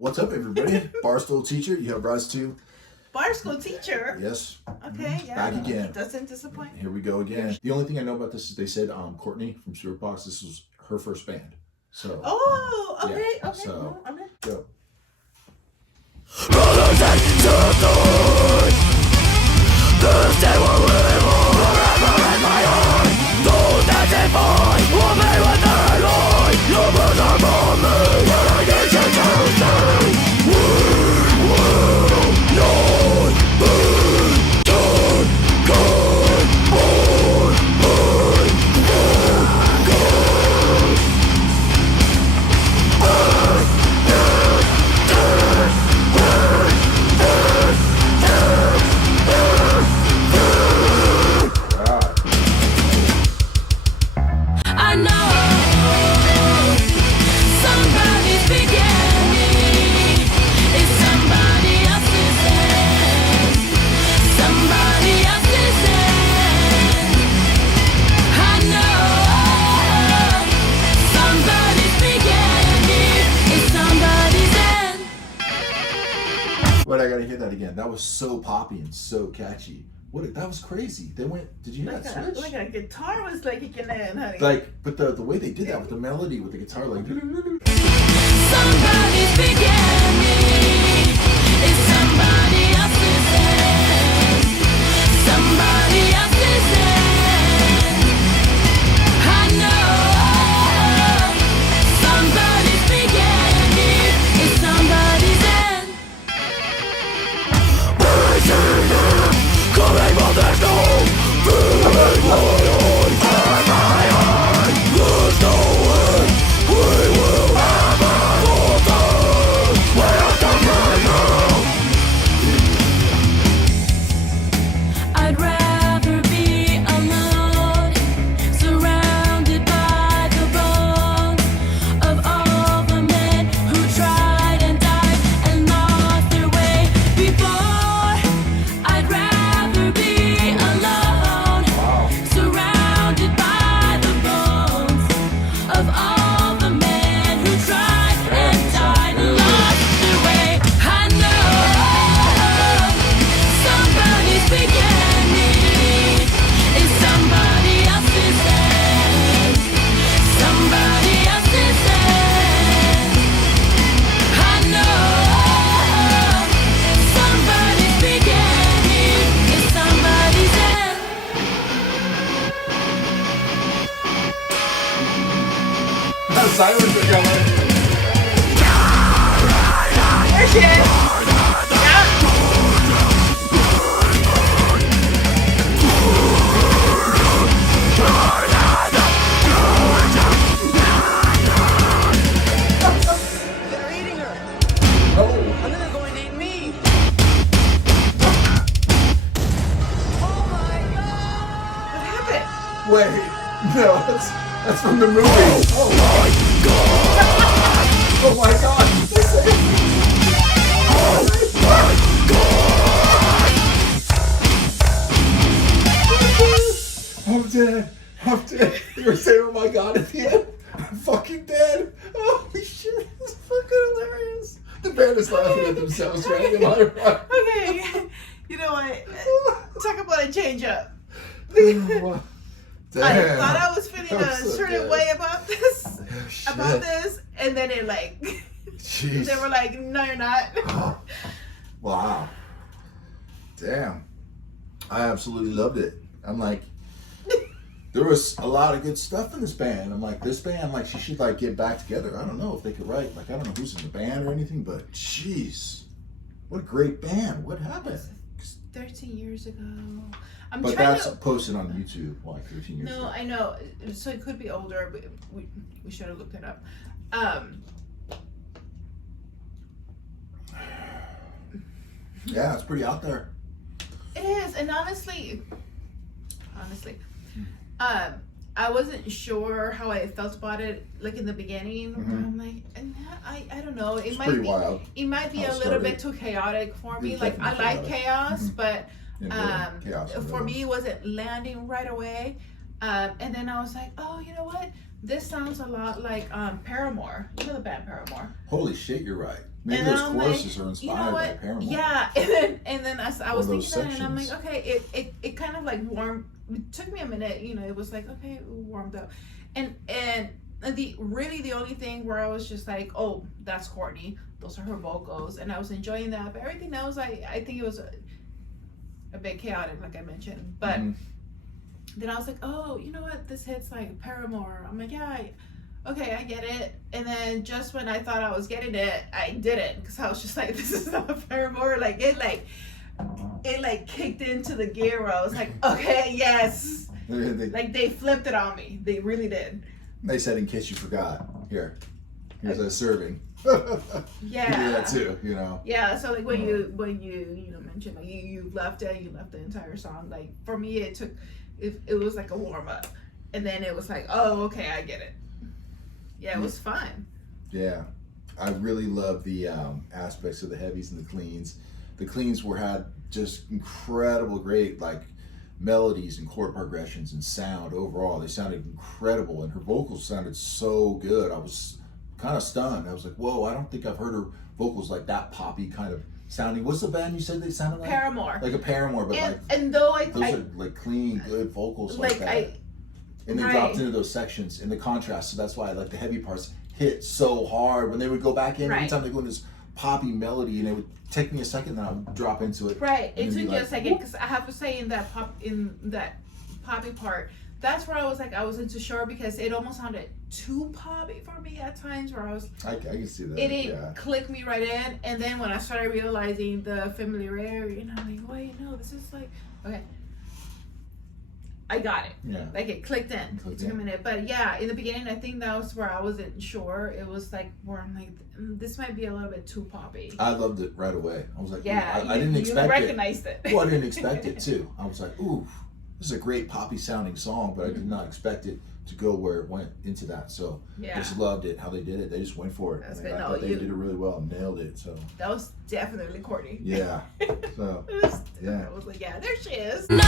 What's up, everybody? Barstool teacher, you have rise to. Barstool teacher? Yes. Okay, yeah. Back again. He doesn't disappoint. Here we go again. The only thing I know about this is they said Courtney from Spiritbox, this was her first band. So. Oh, okay, yeah, okay. So, Okay. Go. Wait, I gotta hear that again. That was so poppy and so catchy. That was crazy. They went. Did you hear Like that switch? Like a guitar was like kicking in, honey. But the way they did that with the melody with the guitar, like. Somebody's beginning is somebody else's end. Somebody else's end. I know somebody's beginning is somebody's end. Coming from the storm, feeling my own in my heart. There's no way we will ever fall. Where come from? I'd rather be alone, surrounded by the bones of all the men who tried and died and lost their way before. I'd rather be alone, surrounded by the bones of all the men who tried and died and lost their way. I know somebody's beginning is somebody else's end. Somebody else's end. I know somebody's beginning is somebody's end. Silence again. There she is. Yeah. They're eating her. Oh. And then they're going to eat me. Oh my God! What happened? Wait. No, that's from the movie. Oh my god. Oh my god. I'm dead. I'm dead. You were saying, oh my god, at the end. I'm fucking dead. Holy shit. That's fucking hilarious. The band is laughing at themselves, right? Am I right? Okay. You know what? Talk about a change up. Oh, damn. I thought I was feeling I'm a so certain dead. way about this, Oh, shit. and then it like, Jeez. they were like, no, you're not. Wow. Damn. I absolutely loved it. I'm like, there was a lot of good stuff in this band. I'm like, this band, like, she should like get back together. I don't know if they could write, like, I don't know who's in the band or anything, but jeez, what a great band. What happened? 13 years ago. I'm But trying that's to. posted on YouTube like 13 years No, ago. I know. So it could be older, but we should have looked it up. Yeah, it's pretty out there. It is, and honestly, I wasn't sure how I felt about it, like in the beginning. Mhm. I'm like, I don't know. It It's might pretty be, wild. it might be how a it little bit started. too chaotic for me. It's Like I definitely like chaotic. chaos, Mhm. but Yeah, chaos in the for middle. me, it wasn't landing right away. And then I was like, oh, you know what? this sounds a lot like Paramore. You know the band Paramore. Holy shit, you're right. Maybe And those I'm choruses like, are inspired you know by what? Paramore. Yeah, and then I was those thinking that, and I'm like, sections. okay, it kind of like warmed. It took me a minute, you know. It was like, okay, it warmed up, and the only thing where I was just like, oh, that's Courtney. Those are her vocals, and I was enjoying that. But everything else, I think it was a bit chaotic, like I mentioned. But then I was like, oh, you know what? This hits like Paramore. I'm like, yeah. Okay, I get it. And then just when I thought I was getting it, I didn't, because I was just like, this is not Paramore. Like it kicked into the gear where I was like, okay, yes. Like they flipped it on me. They really did. They said, in case you forgot, here's a serving. Yeah. You do that too, you know. Yeah. So like when you mentioned like you left the entire song. Like for me, it was like a warm up, and then it was like, oh, okay, I get it. Yeah, it was fun. Yeah, I really love the aspects of the heavies and the cleans. The cleans had just incredible, great like melodies and chord progressions and sound overall. They sounded incredible, and her vocals sounded so good. I was kind of stunned. I was like, whoa, I don't think I've heard her vocals like that poppy kind of sounding. What's the band you said they sounded like? Paramore. Like a Paramore, but and though those are like clean, good vocals like that. And they dropped into those sections in the contrast, so that's why like the heavy parts hit so hard when they would go back in. Every time they go in this poppy melody, and it would take me a second, then I would drop into it. Right, it took you a second, because I have to say in that poppy part, that's where I was like, I wasn't too sure, because it almost sounded too poppy for me at times, where I was. I can see that. It didn't click me right in, and then when I started realizing the familiarity, and I'm like, wait, no, this is like, okay. I got it. Yeah. Like it clicked in. It took a minute. But yeah, in the beginning, I think that was where I wasn't sure. It was like where I'm like, this might be a little bit too poppy. I loved it right away. I was like, yeah, I didn't expect you recognized it. Well, I didn't expect it too. I was like, ooh, this is a great poppy sounding song, but I did not expect it to go where it went into that. So I just loved it, how they did it. They just went for it. That's I good. thought they did it really well, nailed it. So that was definitely Courtney. Yeah. So I was like, yeah, there she is. No!